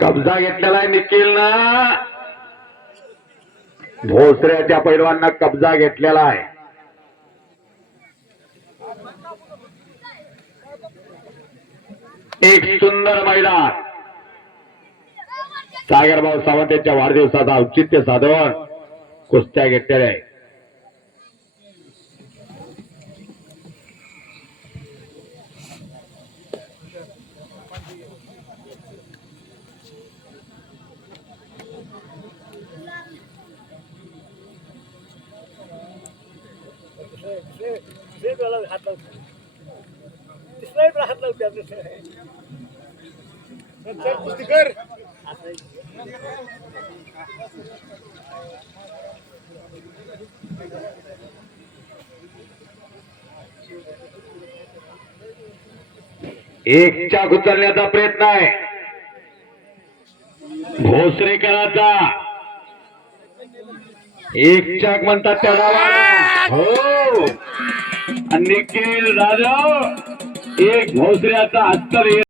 कब्जा घेतलेला आहे निखिल ना, भोसऱ्याच्या पैलवांना कब्जा घेतलेला आहे. एक सुंदर मैदान सागरभाऊ सावंत यांच्या वाढदिवसाचा औचित्य साधून कुस्त्या घेतलेल्या आहे. एक चाक उचलण्याचा प्रयत्न आहे भोसरेकरांचा. एक चाक म्हणतात त्या गावाला. हो, निखिल जाधव एक भोसऱ्याचा हस्त